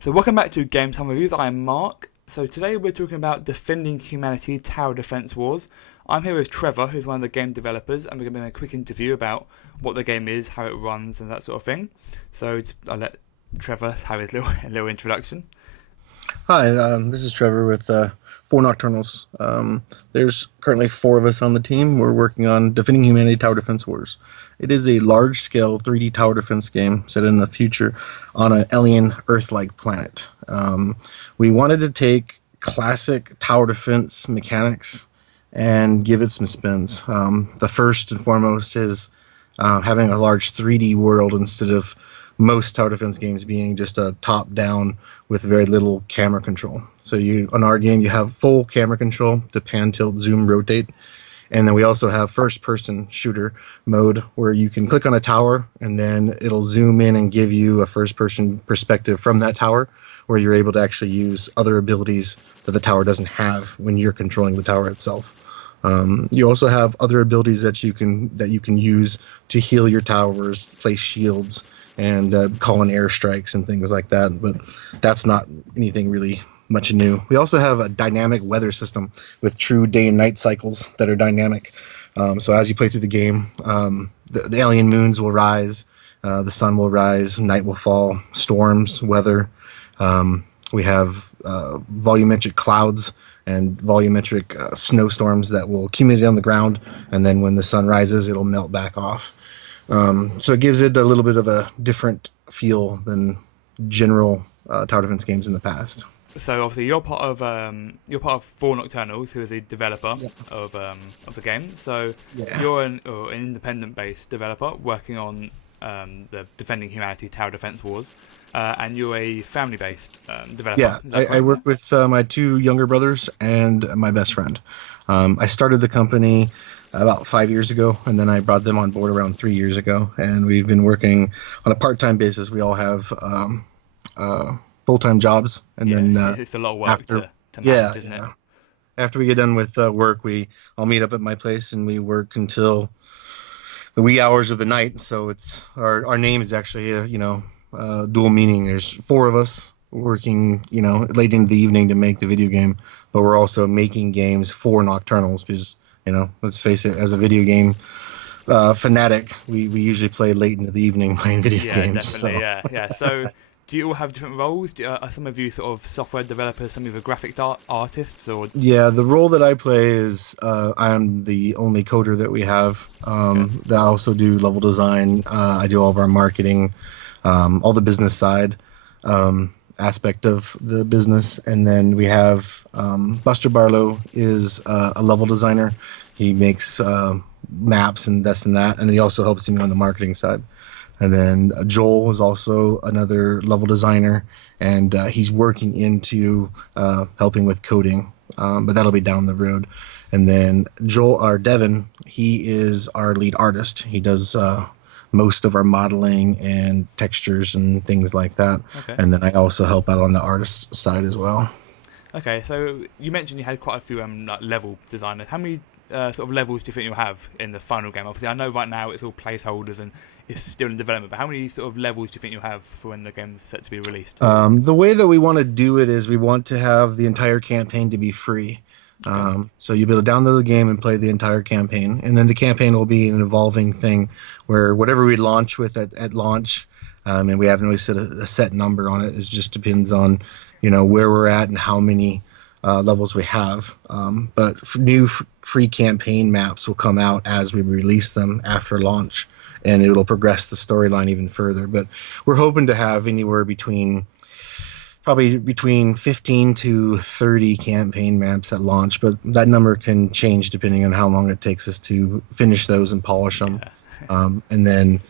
So welcome back to Game Time Reviews. I'm Mark. So today we're talking about Defending Humanity Tower Defense Wars. I'm here with Trevor, who's one of the game developers, and we're going to make a quick interview about what the game is, how it runs, and that sort of thing. So I'll let Trevor have his little introduction. Hi, this is Trevor with four Nocturnals. There's currently four of us on the team. We're working on Defending Humanity Tower Defense Wars. It is a large-scale 3D tower defense game set in the future on an alien Earth-like planet. We wanted to take classic tower defense mechanics and give it some spins. The first and foremost is having a large 3D world instead of most tower defense games being just a top-down with very little camera control. So on our game, you have full camera control to pan, tilt, zoom, rotate. And then we also have first-person shooter mode where you can click on a tower and then it'll zoom in and give you a first-person perspective from that tower where you're able to actually use other abilities that the tower doesn't have when you're controlling the tower itself. You also have other abilities that you can use to heal your towers, place shields, and call in airstrikes and things like that. But that's not anything really much new. We also have a dynamic weather system with true day and night cycles that are dynamic. So as you play through the game, the alien moons will rise, the sun will rise, night will fall, storms, weather. We have volumetric clouds and volumetric snowstorms that will accumulate on the ground, and then when the sun rises, it'll melt back off. So it gives it a little bit of a different feel than general tower defense games in the past. So obviously you're part of Four Nocturnals, who is a developer Yeah. of the game. So Yeah. you're an independent-based developer working on the Defending Humanity Tower Defense Wars, and you're a family-based developer. Yeah, Is that I correct? work with my two younger brothers and my best friend. I started the company about 5 years ago, and then I brought them on board around 3 years ago, and we've been working on a part-time basis. We all have full-time jobs, and Yeah, then it's a lot of work after, to yeah, manage, isn't it? yeah, after we get done with work, we all meet up at my place and we work until the wee hours of the night. So it's our name is actually dual meaning. There's four of us working, late into the evening to make the video game, but we're also making games for Nocturnals because, let's face it, as a video game fanatic, we usually play late into the evening playing video Yeah, games. definitely. So Yeah. So, do you all have different roles? Are some of you sort of software developers, some of you are graphic artists, or yeah, the role that I play is I'm the only coder that we have. okay, That I also do level design. I do all of our marketing, all the business side aspect of the business, and then we have Buster Barlow is a level designer. He makes maps and this and that, and he also helps me on the marketing side. And then Joel is also another level designer, and he's working into helping with coding, but that'll be down the road. And then Devin, he is our lead artist. He does most of our modeling and textures and things like that. okay, And then I also help out on the artist side as well. okay? So you mentioned you had quite a few like level designers. How many sort of levels do you think you'll have in the final game? Obviously, I know right now it's all placeholders and it's still in development. But how many sort of levels do you think you'll have for when the game's set to be released? The way that we want to do it is we want to have the entire campaign to be free. Okay, So you'll be able to download the game and play the entire campaign, and then the campaign will be an evolving thing where whatever we launch with at launch, and we haven't really set a set number on it. It just depends on where we're at and how many levels we have. But free campaign maps will come out as we release them after launch, and it'll progress the storyline even further. But we're hoping to have anywhere probably between 15 to 30 campaign maps at launch, but that number can change depending on how long it takes us to finish those and polish them. yeah, And then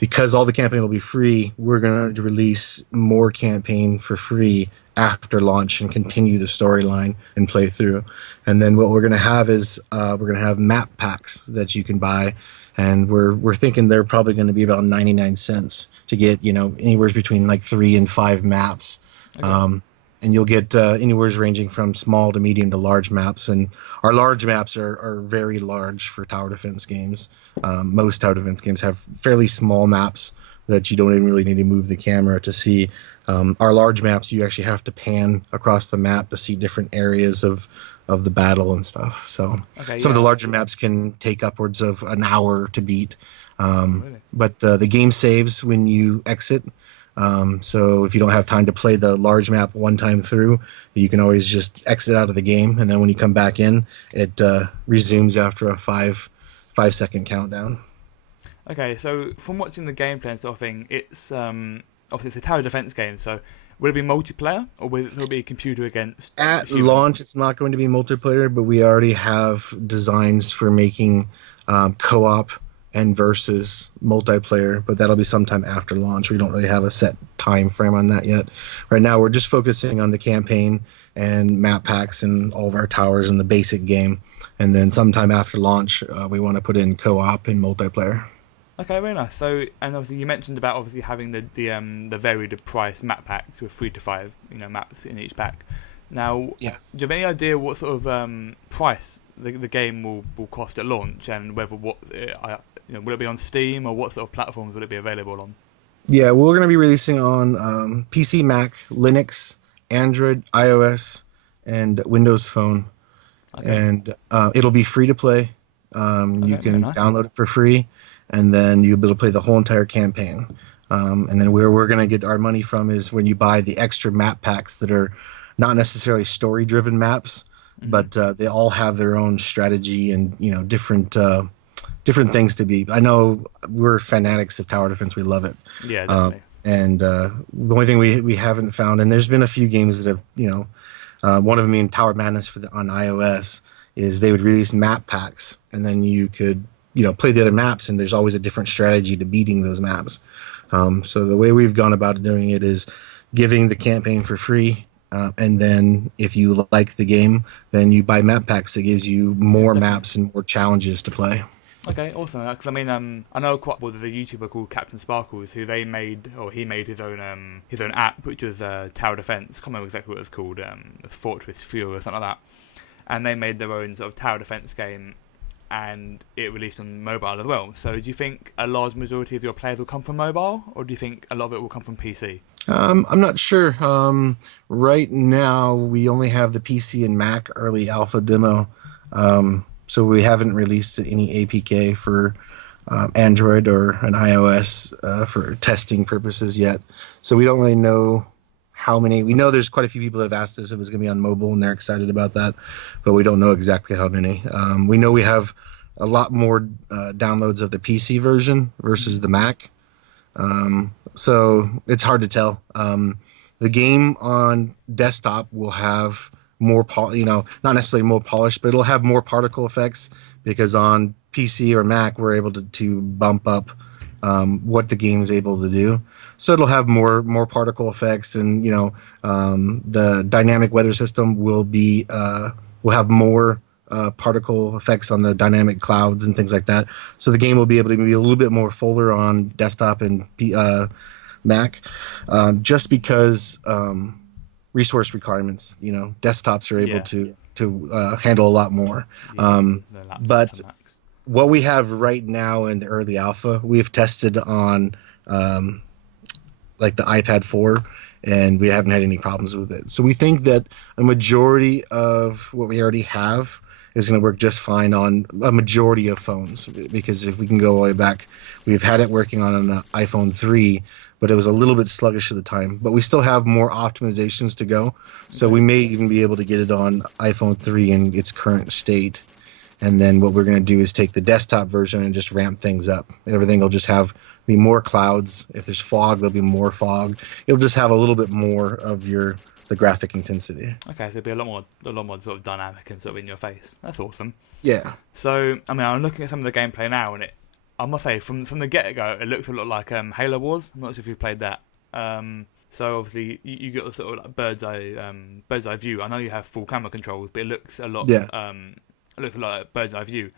because all the campaign will be free, we're going to release more campaign for free after launch and continue the storyline and play through. And then what we're going to have is we're going to have map packs that you can buy, and we're thinking they're probably going to be about 99 cents to get anywhere between like 3 and 5 maps. okay. and you'll get anywhere ranging from small to medium to large maps. And our large maps are very large for tower defense games. Most tower defense games have fairly small maps that you don't even really need to move the camera to see. Our large maps, you actually have to pan across the map to see different areas of the battle and stuff. So Okay, some of yeah. the larger maps can take upwards of an hour to beat. Really? But the game saves when you exit. So if you don't have time to play the large map one time through, you can always just exit out of the game, and then when you come back in, it resumes after a 5 second countdown. Okay, so from watching the gameplay and sort of thing, it's obviously it's a tower defense game. So will it be multiplayer or will it still be computer against At human? launch, it's not going to be multiplayer, but we already have designs for making co-op and versus multiplayer, but that'll be sometime after launch. We don't really have a set time frame on that yet. Right now, we're just focusing on the campaign and map packs and all of our towers in the basic game. And then sometime after launch, we want to put in co-op and multiplayer. Okay, very nice. So, and obviously you mentioned about obviously having the varied price map packs with 3 to 5 maps in each pack. Now, Yeah. do you have any idea what sort of price the game will cost at launch, and whether will it be on Steam or what sort of platforms will it be available on? Yeah, we're going to be releasing on PC, Mac, Linux, Android, iOS, and Windows Phone. Okay, And it'll be free to play. You okay, very can nice. download it for free, and then you'll be able to play the whole entire campaign. And then where we're going to get our money from is when you buy the extra map packs that are not necessarily story-driven maps, Hmm. but they all have their own strategy and different things to be. I know we're fanatics of tower defense. We love it. Yeah, Um, definitely. and the only thing we haven't found, and there's been a few games that have, one of them being Tower Madness on iOS, is they would release map packs, and then you could, play the other maps, and there's always a different strategy to beating those maps. So the way we've gone about doing it is giving the campaign for free, and then if you like the game, then you buy map packs that gives you Yeah, more definitely. maps and more challenges to play. Okay, awesome. Because I mean, I know quite well. There's a YouTuber called Captain Sparkles who he made his own app, which was Tower Defense. Can't remember exactly what it was called, Fortress Fuel or something like that. And they made their own sort of tower defense game, and it released on mobile as well. So, do you think a large majority of your players will come from mobile, or do you think a lot of it will come from PC? I'm not sure. Right now, we only have the PC and Mac early alpha demo. So we haven't released any APK for Android or an iOS for testing purposes yet. So we don't really know how many. We know there's quite a few people that have asked us if it's going to be on mobile, and they're excited about that, but we don't know exactly how many. We know we have a lot more downloads of the PC version versus the Mac. So it's hard to tell. The game on desktop will have more, not necessarily more polished, but it'll have more particle effects because on PC or Mac we're able to bump up what the game's able to do. So it'll have more particle effects, and the dynamic weather system will have more particle effects on the dynamic clouds and things like that. So the game will be able to be a little bit more fuller on desktop and Mac, just because resource requirements. Desktops are able Yeah, to handle a lot more. yeah, the laptops But and Macs. what we have right now in the early alpha, we've tested on like the iPad 4, and we haven't had any problems with it. So we think that a majority of what we already have is going to work just fine on a majority of phones. Because if we can go all the way back, we've had it working on an iPhone 3, but it was a little bit sluggish at the time. But we still have more optimizations to go. So Okay. we may even be able to get it on iPhone 3 in its current state. And then what we're going to do is take the desktop version and just ramp things up. Everything will just be more clouds. If there's fog, there'll be more fog. It'll just have a little bit more of the graphic intensity. Okay, so it'll be a lot more sort of dynamic and sort of in your face. That's awesome. Yeah. So, I mean, I'm looking at some of the gameplay now, and I must say, from the get go, it looks a lot like Halo Wars. I'm not sure if you've played that. So obviously, you got the sort of like bird's eye view. I know you have full camera controls, but it looks a lot, Yeah. it looks a lot like bird's eye view,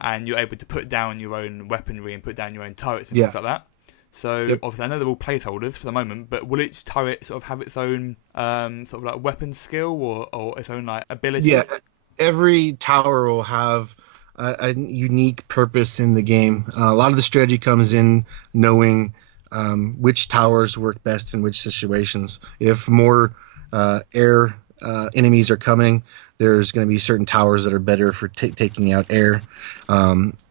and you're able to put down your own weaponry and put down your own turrets and Yeah. things like that. So Yep. obviously I know they're all placeholders for the moment, but will each turret sort of have its own sort of like weapon skill or its own like Yeah, ability? every tower will have a unique purpose in the game. A lot of the strategy comes in knowing which towers work best in which situations. If more air enemies are coming, there's going to be certain towers that are better for taking out air.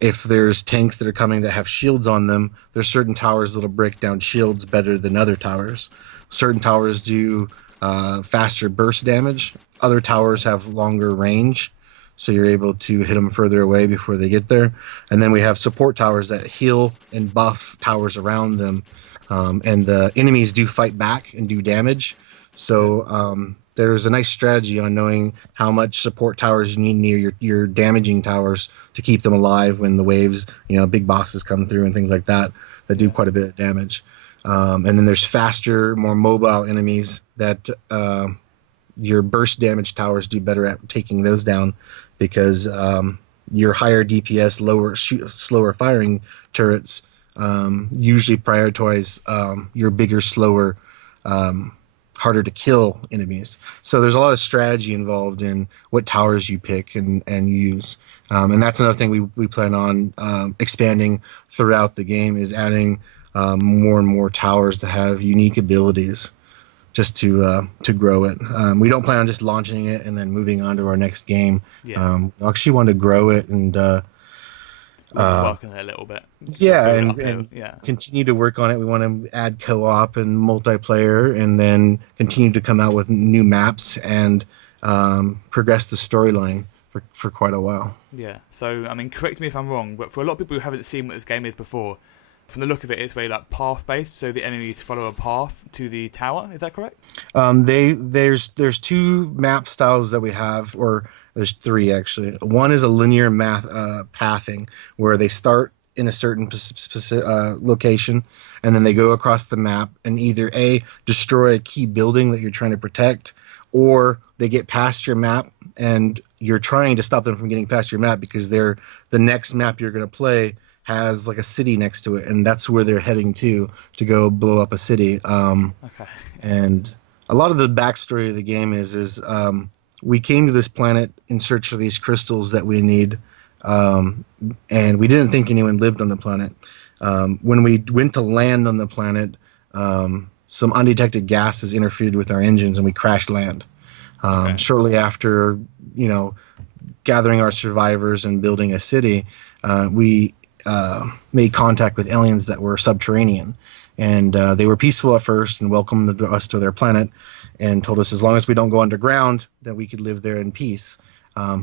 If there's tanks that are coming that have shields on them, there's certain towers that'll break down shields better than other towers. Certain towers do faster burst damage. Other towers have longer range, so you're able to hit them further away before they get there. And then we have support towers that heal and buff towers around them. And the enemies do fight back and do damage. Okay. So there's a nice strategy on knowing how much support towers you need near your damaging towers to keep them alive when the waves, big bosses come through and things like that do Yeah. quite a bit of damage. And then there's faster, more mobile enemies that your burst damage towers do better at taking those down because your higher DPS, slower firing turrets usually prioritize your bigger, slower, harder to kill enemies. So there's a lot of strategy involved in what towers you pick and use. And that's another thing we plan on expanding throughout the game is adding more and more towers that have unique abilities just to grow it. We don't plan on just launching it and then moving on to our next game. Yeah. We actually want to grow it and uh, Work on it a little bit. Sort of yeah, build it and up here. and Yeah. continue to work on it. We want to add co-op and multiplayer, and then continue to come out with new maps and progress the storyline for quite a while. Yeah. So I mean, correct me if I'm wrong, but for a lot of people who haven't seen what this game is before, from the look of it, it's very like path based. So the enemies follow a path to the tower. Is that correct? There's two map styles that we have, or there's three actually. One is a linear math pathing where they start in a certain specific location, and then they go across the map and either a destroy a key building that you're trying to protect, or they get past your map and you're trying to stop them from getting past your map because the next map you're going to play has like a city next to it, and that's where they're heading to go blow up a city. Okay. And a lot of the backstory of the game is we came to this planet in search of these crystals that we need, and we didn't think anyone lived on the planet. When we went to land on the planet, some undetected gases interfered with our engines, and we crashed land. Okay. Shortly after, gathering our survivors and building a city, we made contact with aliens that were subterranean. And they were peaceful at first and welcomed us to their planet and told us as long as we don't go underground, that we could live there in peace.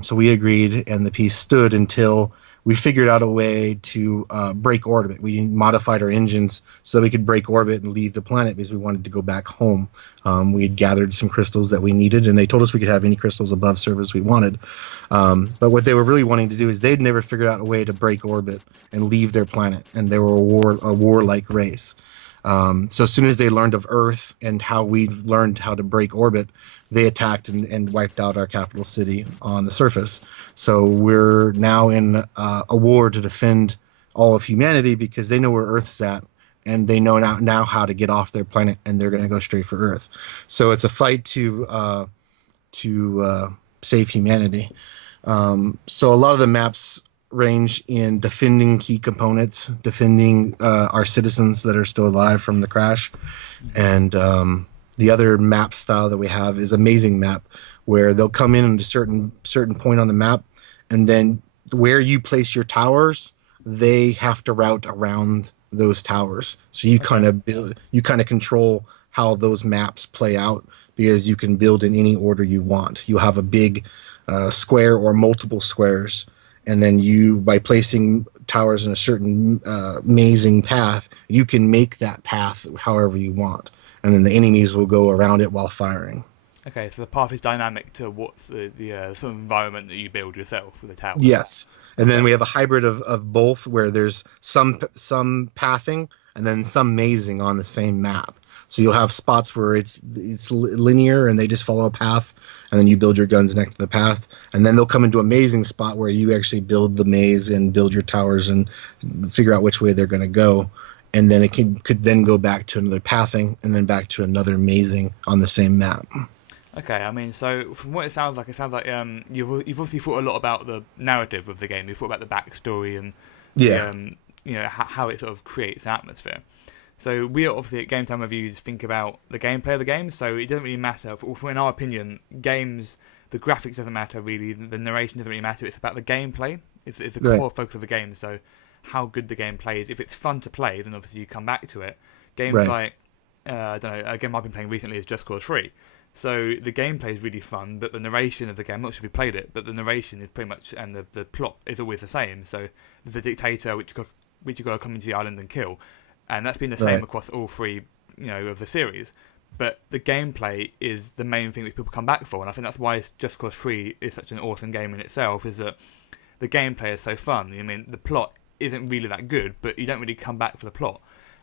So we agreed, and the peace stood until we figured out a way to break orbit. We modified our engines so that we could break orbit and leave the planet because we wanted to go back home. We had gathered some crystals that we needed, and they told us we could have any crystals above surface we wanted. But what they were really wanting to do is they'd never figured out a way to break orbit and leave their planet, and they were a warlike race. So as soon as they learned of Earth and how we learned how to break orbit, they attacked and wiped out our capital city on the surface. So we're now in a war to defend all of humanity because they know where Earth's at, and they know now how to get off their planet, and they're going to go straight for Earth. So it's a fight to save humanity. So a lot of the maps range in defending key components, defending our citizens that are still alive from the crash. And the other map style that we have is amazing map, where they'll come in at a certain point on the map, and then where you place your towers, they have to route around those towers. So you kind of control how those maps play out because you can build in any order you want. You'll have a big square or multiple squares, and then by placing towers in a certain mazing path, you can make that path however you want, and then the enemies will go around it while firing. Okay, so the path is dynamic to what's the sort of environment that you build yourself with the towers. Yes, and then Okay. we have a hybrid of both, where there's some pathing and then some mazing on the same map. So you'll have spots where it's linear and they just follow a path, and then you build your guns next to the path, and then they'll come into a mazing spot where you actually build the maze and build your towers and figure out which way they're going to go. and then it could then go back to another pathing, and then back to another mazing on the same map. Okay, I mean, so from what it sounds like you've obviously thought a lot about the narrative of the game. You've thought about the backstory and the Yeah, how it sort of creates an atmosphere. So we obviously at Game Time Reviews think about the gameplay of the game. So it doesn't really matter. In our opinion, games, the graphics doesn't matter really. The narration doesn't really matter. It's about the gameplay. It's the right, core focus of the game. So how good the game plays. If it's fun to play, then obviously you come back to it. Games right, like I don't know. A game I've been playing recently is Just Cause 3. So the gameplay is really fun, but the narration of the game, I'm not sure if you played it, but the narration is pretty much, and the plot is always the same. So there's a dictator which you got to come into the island and kill, and that's been the same right. across all three, of the series. But the gameplay is the main thing that people come back for, and I think that's why Just Cause 3 is such an awesome game in itself. Is that the gameplay is so fun. I mean, the plot isn't really that good, but you don't really come back for the plot.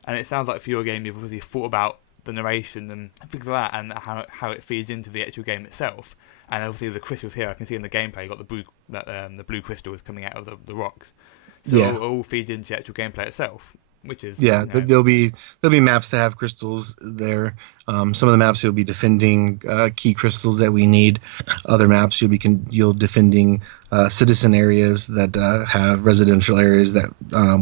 And it sounds like for your game, you've obviously thought about the narration and things like that, and how it feeds into the actual game itself. And obviously the crystals here, I can see in the gameplay, you got the blue crystals coming out of the rocks. So Yeah. it all feeds into the actual gameplay itself, which is Yeah, there'll be maps that have crystals there. Some of the maps you'll be defending key crystals that we need. Other maps you'll defending citizen areas that have residential areas that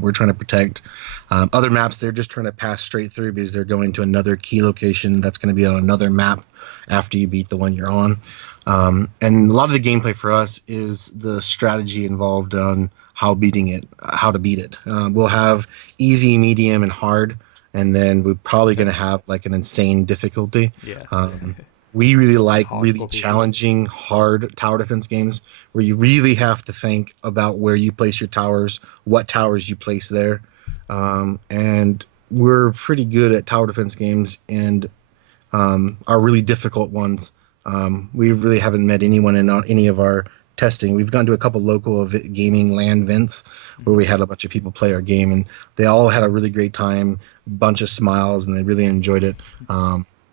we're trying to protect. Other maps they're just trying to pass straight through because they're going to another key location that's going to be on another map after you beat the one you're on. And a lot of the gameplay for us is the strategy involved on how to beat it. We'll have easy, medium, and hard, and then we're probably going to have like an insane difficulty. yeah, We really like really hardcore people. challenging, hard tower defense games where you really have to think about where you place your towers, what towers you place there, and we're pretty good at tower defense games, and are really difficult ones. We really haven't met anyone in any of our testing. We've gone to a couple local gaming land events where we had a bunch of people play our game, and they all had a really great time, bunch of smiles, and they really enjoyed it.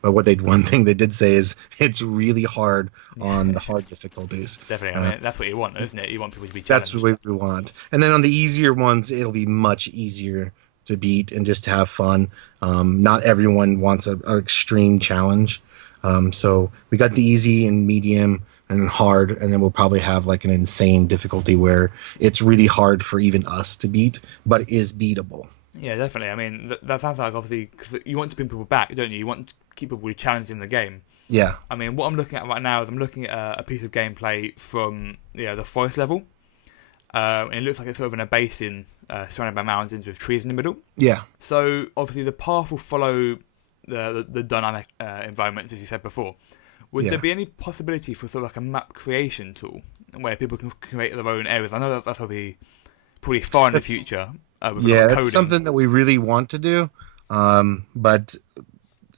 But one thing they did say is it's really hard on the hard difficulties. Definitely. I mean, that's what you want, isn't it? You want people to be That's challenged. what we want. And then on the easier ones, it'll be much easier to beat and just to have fun. Not everyone wants a extreme challenge. So we got the easy and medium and hard, and then we'll probably have like an insane difficulty where it's really hard for even us to beat, but is beatable. Yeah, definitely. I mean, that sounds like obviously because you want to bring people back, don't you? You want to keep people challenged in the game. Yeah, I mean, what I'm looking at right now is I'm looking at a piece of gameplay from the forest level. And it looks like it's sort of in a basin surrounded by mountains with trees in the middle. yeah, So obviously the path will follow the dynamic environments as you said before. Would yeah. there be any possibility for sort of like a map creation tool where people can create their own areas? I know that's probably far in the That's future with a lot yeah, of that's coding. something that we really want to do. But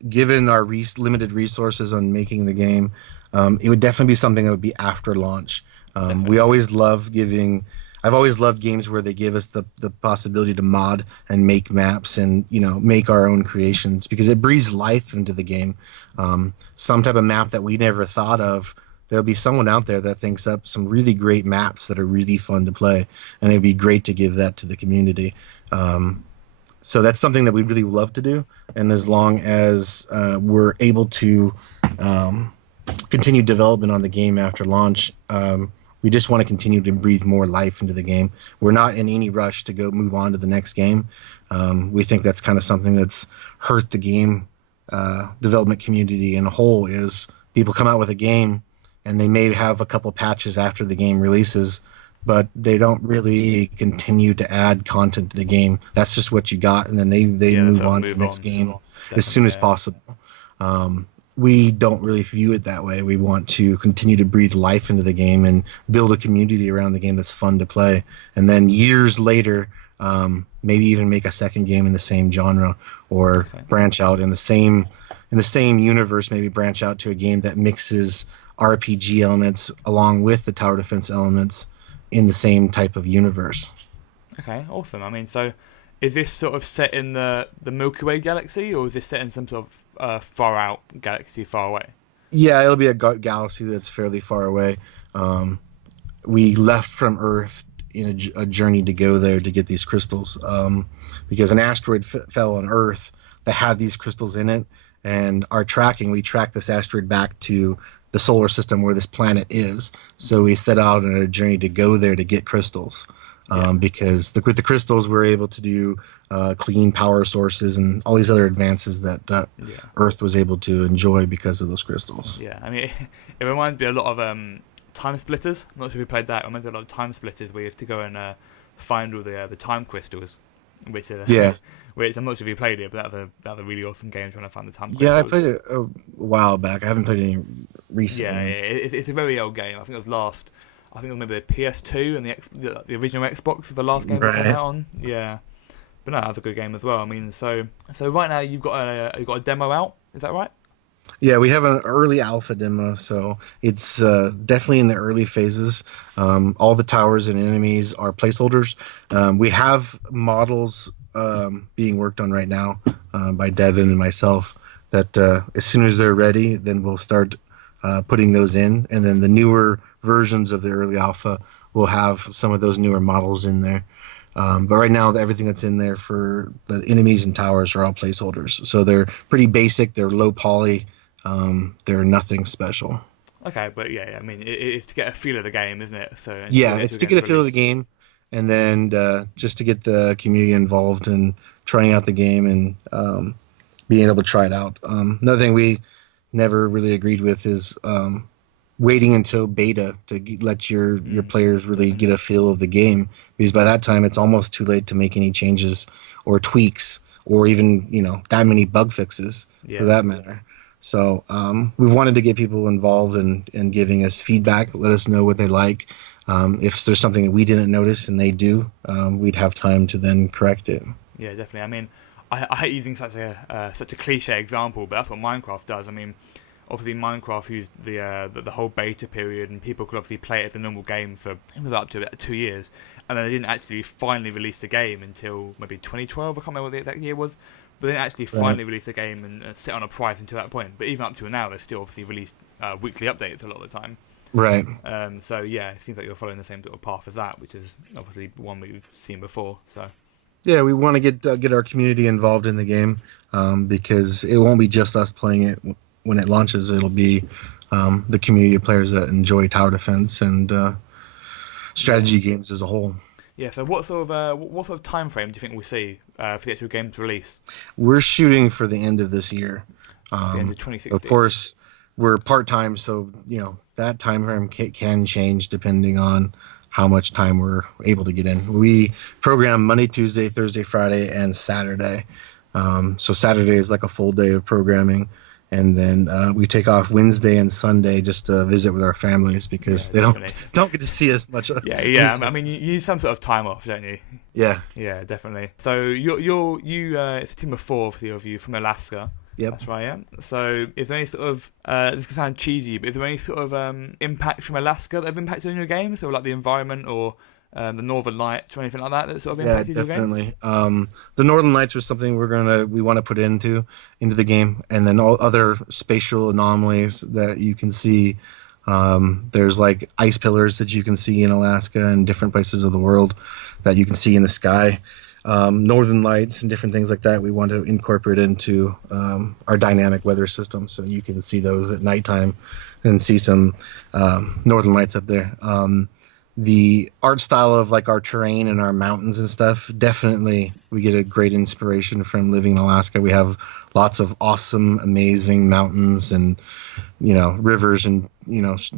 given our limited resources on making the game, it would definitely be something that would be after launch. We Definitely. always love giving. I've always loved games where they give us the possibility to mod and make maps and make our own creations because it breathes life into the game. Some type of map that we never thought of. There'll be someone out there that thinks up some really great maps that are really fun to play, and it'd be great to give that to the community. So that's something that we really love to do, and as long as we're able to continue development on the game after launch, we just want to continue to breathe more life into the game. We're not in any rush to go move on to the next game. We think that's kind of something that's hurt the game development community in a whole. Is people come out with a game and they may have a couple patches after the game releases, but they don't really continue to add content to the game. That's just what you got, and then they Yeah, move sort of on to the move next on. game as soon Definitely, as yeah. possible. We don't really view it that way. We want to continue to breathe life into the game and build a community around the game that's fun to play. And then years later, maybe even make a second game in the same genre, or Okay. branch out in the same universe. Maybe branch out to a game that mixes RPG elements along with the tower defense elements in the same type of universe. Okay, awesome. I mean, so is this sort of set in the Milky Way galaxy, or is this set in some sort of far out galaxy far away? Yeah, it'll be a galaxy that's fairly far away. We left from Earth a journey to go there to get these crystals, because an asteroid fell on Earth that had these crystals in it, and we track this asteroid back to the solar system where this planet is. So we set out on a journey to go there to get crystals. Because with the crystals, we're able to do clean power sources and all these other advances that Earth was able to enjoy because of those crystals. Yeah, I mean, it reminds me a lot of Time Splitters. I'm not sure if you played that. It reminds me a lot of Time Splitters, where you have to go and find all the time crystals, which Yeah. which I'm not sure if you played it, but that was a really awesome game trying to find the time crystals. Yeah, I played it a while back. I haven't played any recently. Yeah, it's a very old game. I think it was last. I think it was maybe the PS2 and the original Xbox was the last game that came out on. Yeah, but no, that's a good game as well. I mean, so right now you've got a demo out. Is that right? Yeah, we have an early alpha demo, so it's definitely in the early phases. All the towers and enemies are placeholders. We have models being worked on right now by Devin and myself that as soon as they're ready, then we'll start putting those in. And then the newer versions of the early alpha will have some of those newer models in there. But right now, everything that's in there for the enemies and towers are all placeholders. So they're pretty basic. They're low poly. They're nothing special. Okay, but yeah, I mean, it's to get a feel of the game, isn't it? So Yeah, it's to get a feel of the game, and then just to get the community involved in trying out the game and being able to try it out. Another thing we never really agreed with is waiting until beta to let your players really get a feel of the game, because by that time it's almost too late to make any changes or tweaks or even that many bug fixes for that matter. So we've wanted to get people involved in giving us feedback, let us know what they like. If there's something that we didn't notice and they do, we'd have time to then correct it. Yeah, definitely. I mean, I hate using such a cliche example, but that's what Minecraft does. I mean, obviously Minecraft used the whole beta period, and people could obviously play it as a normal game for up to about 2 years, and then they didn't actually finally release the game until maybe 2012. I can't remember what the exact year was, but they didn't actually finally release the game and sit on a price until that point. But even up to now, they still obviously release weekly updates a lot of the time. Right. So yeah, it seems like you're following the same sort of path as that, which is obviously one we've seen before. So. Yeah, we want to get our community involved in the game because it won't be just us playing it when it launches. It'll be the community of players that enjoy tower defense and strategy games as a whole. Yeah. So what sort of time frame do you think we'll see for the actual game's release? We're shooting for the end of this year. The end of 2016. Of course, we're part-time, so that time frame can change depending on how much time we're able to get in. We program Monday, Tuesday, Thursday, Friday, and Saturday. So Saturday is like a full day of programming, and then we take off Wednesday and Sunday just to visit with our families because they don't get to see us much. Yeah. I mean, you need some sort of time off, don't you? Yeah. Yeah, definitely. So it's a team of 4 of you from Alaska. Yep. That's right, yeah. So is there any sort of, this can sound cheesy, but is there any sort of impact from Alaska that have impacted on your game? So like the environment or the Northern Lights or anything like that sort of impacted your game? Yeah, definitely. The Northern Lights was something we want to put into the game, and then all other spatial anomalies that you can see. There's like ice pillars that you can see in Alaska and different places of the world that you can see in the sky. Northern Lights and different things like that we want to incorporate into our dynamic weather system, so you can see those at nighttime and see some Northern Lights up there. The art style of like our terrain and our mountains and stuff, definitely we get a great inspiration from living in Alaska. We have lots of awesome, amazing mountains and rivers and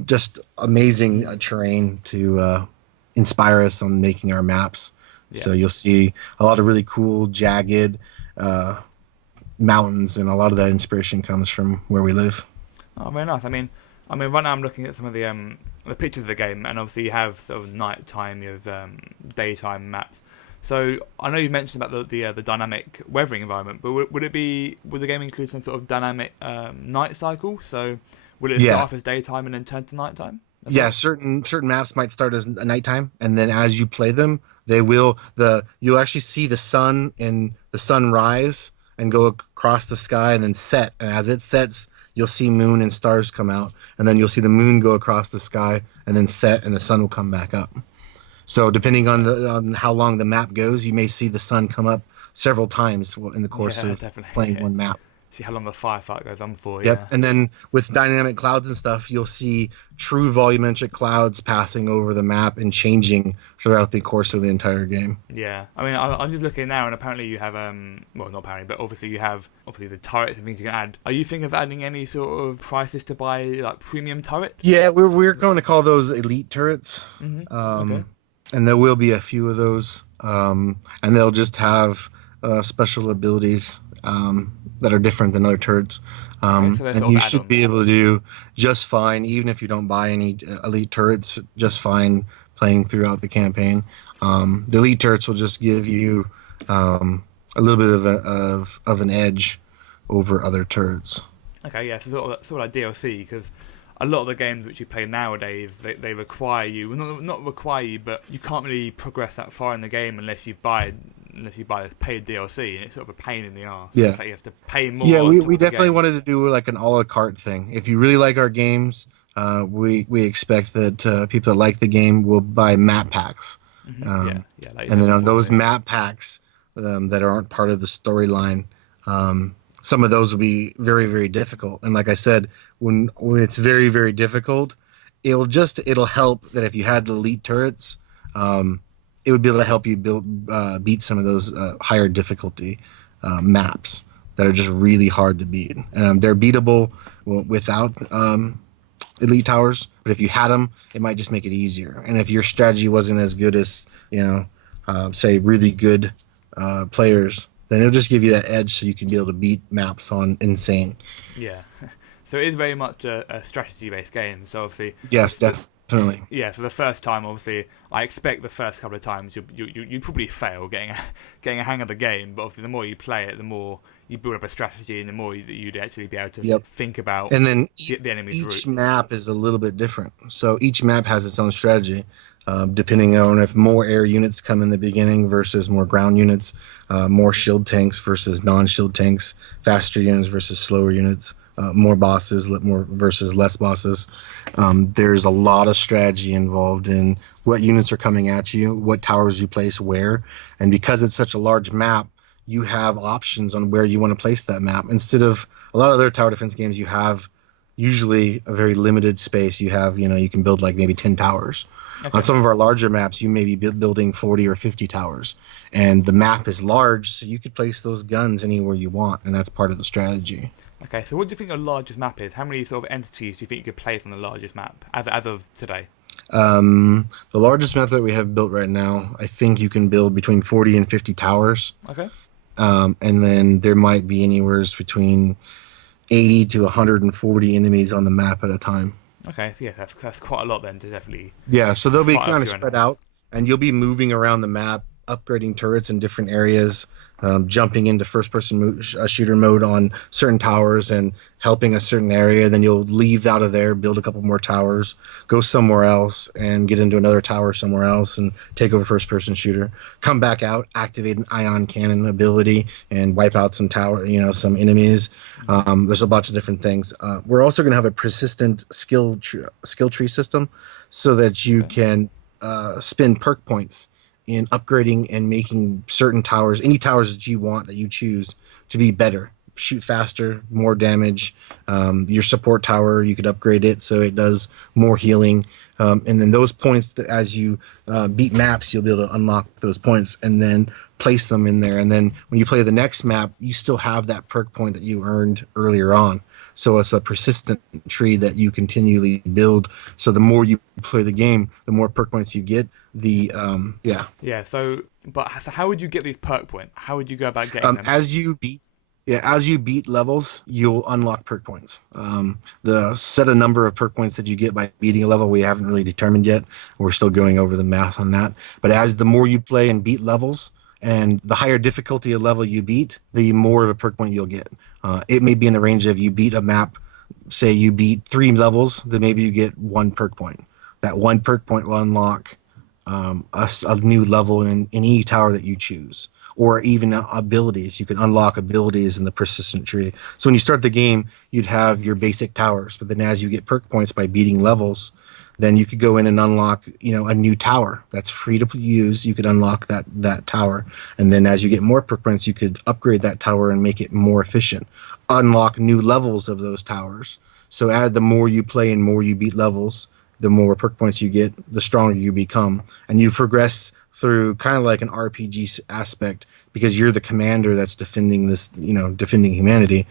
just amazing terrain to inspire us on making our maps. So you'll see a lot of really cool, jagged mountains, and a lot of that inspiration comes from where we live. Oh, very nice. I mean, right now I'm looking at some of the pictures of the game, and obviously you have sort of nighttime, you have daytime maps. So I know you mentioned about the dynamic weathering environment, but would the game include some sort of dynamic night cycle? So would it start off as daytime and then turn to nighttime? Yeah, certain maps might start as nighttime, and then as you play them, you'll actually see the sun and the sun rise and go across the sky and then set. And as it sets, you'll see moon and stars come out, and then you'll see the moon go across the sky and then set, and the sun will come back up. So depending on the on how long the map goes, you may see the sun come up several times in the course Yeah, of definitely. playing one map. See how long the firefight goes on for. Yep. Yeah. And then with dynamic clouds and stuff, you'll see true volumetric clouds passing over the map and changing throughout the course of the entire game. Yeah, I mean, I'm just looking now, and apparently you have well, not apparently, but obviously you have the turrets and things you can add. Are you thinking of adding any sort of prices to buy like premium turrets? Yeah, we're going to call those elite turrets. Okay. And there will be a few of those. And they'll just have special abilities that are different than other turrets. Okay, so they're And sort you of should be add-ons. able to do just fine, even if you don't buy any elite turrets, just fine playing throughout the campaign. The elite turrets will just give you a little bit of an edge over other turrets. Okay, yeah, so sort of like DLC because a lot of the games which you play nowadays they require you, well, not require you, but you can't really progress that far in the game unless you buy the paid DLC, and it's sort of a pain in the arse. Yeah. It's like you have to pay more Yeah, on top we of the definitely game. wanted to do like an a la carte thing. If you really like our games, we expect that people that like the game will buy map packs, Yeah, um, yeah, like you and said then on before. those Yeah. map packs that aren't part of the storyline, some of those will be very difficult. And like I said, when it's very difficult, it'll help that if you had elite turrets, um, it would be able to help you beat some of those higher difficulty maps that are just really hard to beat. They're beatable without elite towers, but if you had them, it might just make it easier. And if your strategy wasn't as good as say really good players, then it'll just give you that edge so you can be able to beat maps on insane. Yeah. So it is very much a strategy-based game. So obviously, Yes, the, definitely. yeah. So the first time, obviously, I expect the first couple of times you probably fail getting a hang of the game. But obviously, the more you play it, the more you build up a strategy, and the more you'd actually be able to Yep. think about And then the enemy's route. each map is a little bit different. So each map has its own strategy, depending on if more air units come in the beginning versus more ground units, more shield tanks versus non-shield tanks, faster units versus slower units, more bosses, more versus less bosses. There's a lot of strategy involved in what units are coming at you, what towers you place where, and because it's such a large map, you have options on where you want to place that map. Instead of a lot of other tower defense games, you have usually a very limited space. You have, you can build like maybe 10 towers. On Okay. some of our larger maps, you may be building 40 or 50 towers. And the map is large, so you could place those guns anywhere you want. And that's part of the strategy. Okay. So what do you think your largest map is? How many sort of entities do you think you could place on the largest map as of today? The largest map that we have built right now, I think you can build between 40 and 50 towers. Okay. And then there might be anywhere between 80 to 140 enemies on the map at a time. Okay. So yeah, that's quite a lot then to definitely Yeah, so they'll be fight a kind of few spread enemies. out, and you'll be moving around the map, upgrading turrets in different areas, jumping into first-person shooter mode on certain towers and helping a certain area. Then you'll leave out of there, build a couple more towers, go somewhere else, and get into another tower somewhere else and take over first-person shooter. Come back out, activate an ion cannon ability, and wipe out some tower, some enemies. There's a bunch of different things. We're also going to have a persistent skill tree system, so that you Okay. can spend perk points in upgrading and making certain towers, any towers that you want that you choose to be better, shoot faster, more damage. Your support tower, you could upgrade it so it does more healing. And then those points, as you beat maps, you'll be able to unlock those points and then place them in there. And then when you play the next map, you still have that perk point that you earned earlier on. So it's a persistent tree that you continually build. So the more you play the game, the more perk points you get. Yeah. Yeah. So how would you get these perk points? How would you go about getting them? As you beat, yeah, as you beat levels, you'll unlock perk points. The set a number of perk points that you get by beating a level we haven't really determined yet. We're still going over the math on that. But as the more you play and beat levels, and the higher difficulty of level you beat, the more of a perk point you'll get. It may be in the range of you beat a map, say you beat 3 levels, then maybe you get 1 perk point. That 1 perk point will unlock a new level in any tower that you choose. or even abilities. You can unlock abilities in the persistent tree. So when you start the game, you'd have your basic towers, but then as you get perk points by beating levels, then you could go in and unlock, a new tower that's free to use. You could unlock that tower, and then as you get more perk points, you could upgrade that tower and make it more efficient. Unlock new levels of those towers. So the more you play and more you beat levels, the more perk points you get, the stronger you become, and you progress through kind of like an RPG aspect because you're the commander that's defending this, defending humanity.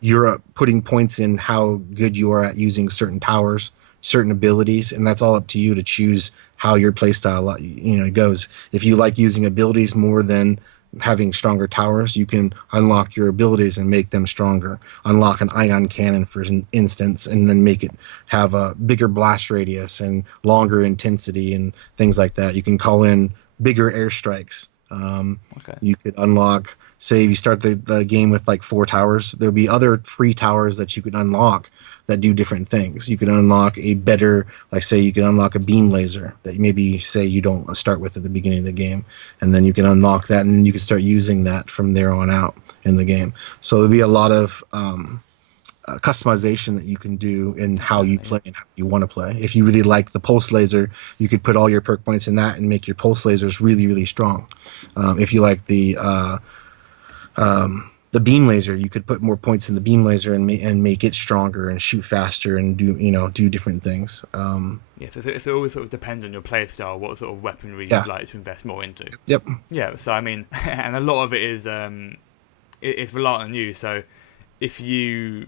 You're putting points in how good you are at using certain towers, certain abilities, and that's all up to you to choose how your playstyle, goes. If you like using abilities more than having stronger towers, you can unlock your abilities and make them stronger. Unlock an ion cannon, for instance, and then make it have a bigger blast radius and longer intensity and things like that. You can call in bigger airstrikes. Okay. You could unlock, say, if you start the game with like 4 towers, there'll be other free towers that you could unlock that do different things. You could unlock a better, like say you could unlock a beam laser that maybe say you don't start with at the beginning of the game, and then you can unlock that, and then you can start using that from there on out in the game. So there'll be a lot of customization that you can do in how you play and how you want to play. If you really like the pulse laser, you could put all your perk points in that and make your pulse lasers really, really strong. If you like the beam laser, you could put more points in the beam laser and make it stronger and shoot faster and do different things. Yeah, so it always sort of depends on your play style, what sort of weaponry you'd like to invest more into. Yep. Yeah, so I mean, and a lot of it is it's reliant on you. So if you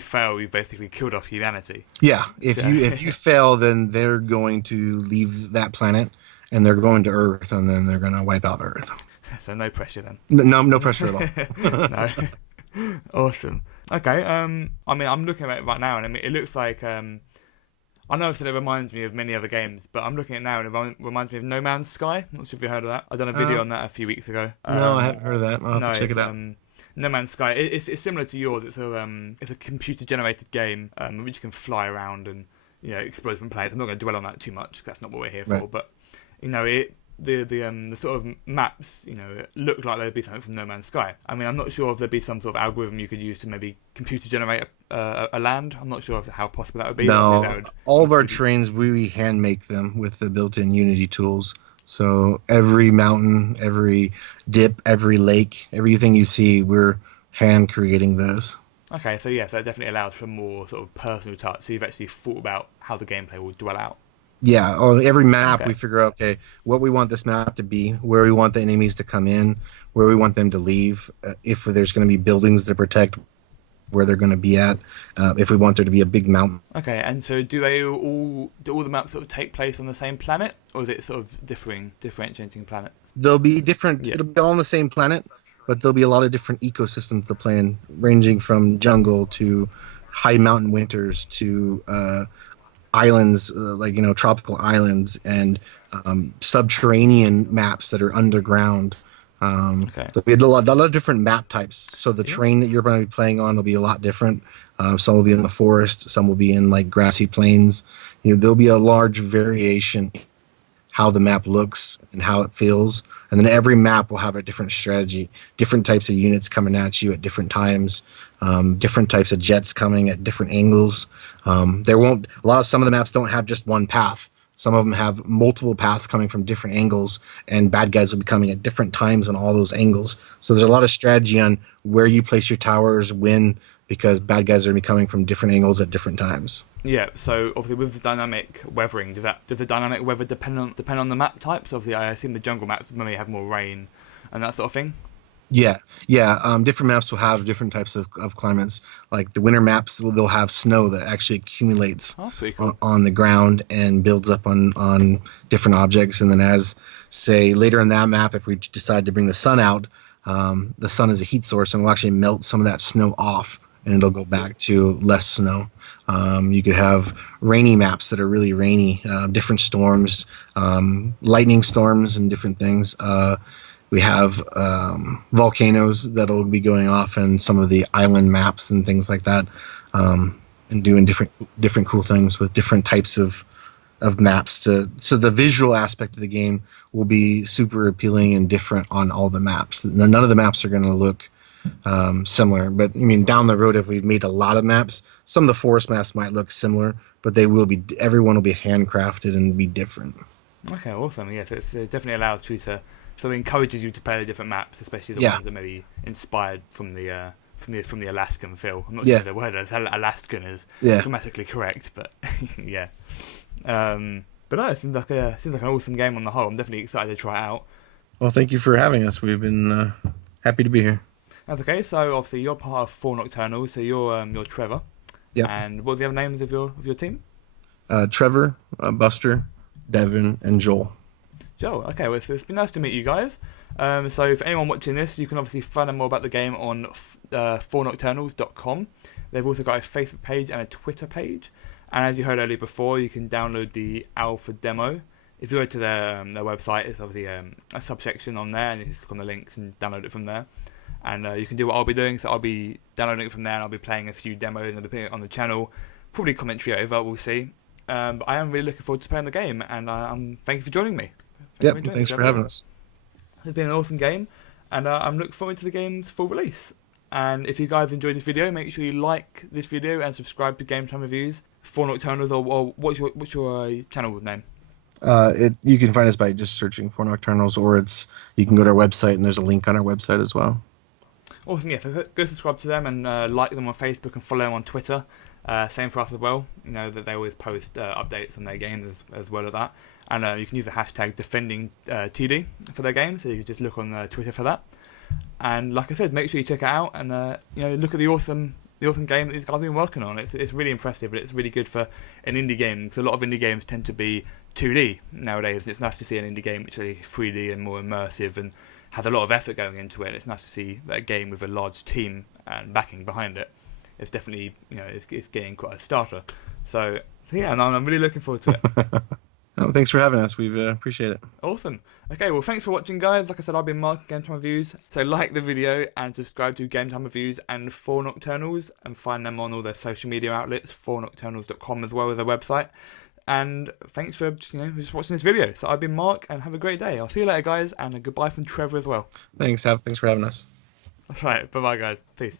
fail, you've basically killed off humanity. Yeah, if you fail, then they're going to leave that planet and they're going to Earth, and then they're going to wipe out Earth. So no pressure then. No pressure at all. No. Awesome. Okay. I mean, I'm looking at it right now, and I mean, it looks like I know I said it reminds me of many other games, but I'm looking at it now, and it reminds me of No Man's Sky. Not sure if you heard of that. I done a video on that a few weeks ago. No, I haven't heard of that. I'll have to check it out. No Man's Sky. It's similar to yours. It's a computer generated game in which you can fly around and explode from planets. I'm not going to dwell on that too much because that's not what we're here for. But the sort of maps look like there'd be something from No Man's Sky. I mean, I'm not sure if there'd be some sort of algorithm you could use to maybe computer generate a land. I'm not sure how possible that would be. No, all of our trains we hand make them with the built-in Unity tools. So every mountain, every dip, every lake, everything you see, we're hand creating those. Okay, so yes, that definitely allows for more sort of personal touch. So you've actually thought about how the gameplay will dwell out. Yeah, or every map we figure out, what we want this map to be, where we want the enemies to come in, where we want them to leave, if there's going to be buildings to protect, where they're going to be at, if we want there to be a big mountain. Okay, and so do all the maps sort of take place on the same planet, or is it sort of differentiating planets? They'll be different. It'll be all on the same planet, but there'll be a lot of different ecosystems to play in, ranging from jungle to high mountain winters to islands, tropical islands, and subterranean maps that are underground. So we had a lot of different map types. So the terrain that you're going to be playing on will be a lot different. Some will be in the forest, some will be in like grassy plains. There'll be a large variation how the map looks and how it feels. And then every map will have a different strategy, different types of units coming at you at different times, different types of jets coming at different angles. Some of the maps don't have just one path. Some of them have multiple paths coming from different angles, and bad guys will be coming at different times on all those angles. So there's a lot of strategy on where you place your towers, when, because bad guys are going to be coming from different angles at different times. Yeah, so obviously with the dynamic weathering, does the dynamic weather depend on the map types? Obviously, I assume the jungle maps maybe have more rain and that sort of thing. Yeah. Different maps will have different types of climates. Like the winter maps, they'll have snow that actually accumulates on the ground and builds up on different objects. And then as, say, later in that map, if we decide to bring the sun out, the sun is a heat source and will actually melt some of that snow off, and it'll go back to less snow. You could have rainy maps that are really rainy, different storms, lightning storms and different things. We have volcanoes that'll be going off in some of the island maps and things like that, and doing different cool things with different types of of maps so the visual aspect of the game will be super appealing and different on all the maps. None of the maps are going to look similar, but I mean down the road if we've made a lot of maps, some of the forest maps might look similar, but everyone will be handcrafted and be different. Okay, awesome. Yeah, so it definitely allows you to, so it encourages you to play the different maps, especially the Yeah, ones that may be inspired from the Alaskan feel. I'm not sure yeah, if the word Alaskan is yeah. grammatically correct, but yeah. But no, it seems like an awesome game on the whole. I'm definitely excited to try it out. Well, thank you for having us. We've been happy to be here. That's okay. So obviously you're part of Four Nocturnals, so you're Trevor. Yep. And what are the other names of your team? Trevor, Buster, Devin, and Joel. Joe. Okay, well, it's been nice to meet you guys. So for anyone watching this, you can obviously find out more about the game on 4nocturnals.com. They've also got a Facebook page and a Twitter page. And as you heard earlier before, you can download the alpha demo. If you go to their website, it's obviously a subsection on there, and you just click on the links and download it from there. And you can do what I'll be doing, so I'll be downloading it from there, and I'll be playing a few demos, and I'll be putting it on the channel. Probably commentary over, we'll see. But I am really looking forward to playing the game, and thank you for joining me. Yep, thanks for having us. It's been an awesome game, and I'm looking forward to the game's full release. And if you guys enjoyed this video, make sure you like this video and subscribe to Game Time Reviews, Four Nocturnals, or what's your channel name? You can find us by just searching for Nocturnals, or you can go to our website and there's a link on our website as well. Awesome, yeah. So go subscribe to them and like them on Facebook and follow them on Twitter. Same for us as well. You know that they always post updates on their games as well as that. And you can use the hashtag defending TD for their game. So you can just look on Twitter for that. And like I said, make sure you check it out and look at the awesome game that these guys have been working on. It's really impressive, but it's really good for an indie game, because a lot of indie games tend to be 2D nowadays. It's nice to see an indie game which is 3D and more immersive and has a lot of effort going into it. It's nice to see that game with a large team and backing behind it. It's definitely it's getting quite a starter. So yeah, and I'm really looking forward to it. Oh, thanks for having us. We appreciate it. Awesome. Okay, well, thanks for watching, guys. Like I said, I've been Mark, Game Time Reviews. So like the video and subscribe to Game Time Reviews and 4Nocturnals, and find them on all their social media outlets, 4nocturnals.com, as well as their website. And thanks for just watching this video. So I've been Mark, and have a great day. I'll see you later, guys, and a goodbye from Trevor as well. Thanks for having us. That's right. Bye-bye, guys. Peace.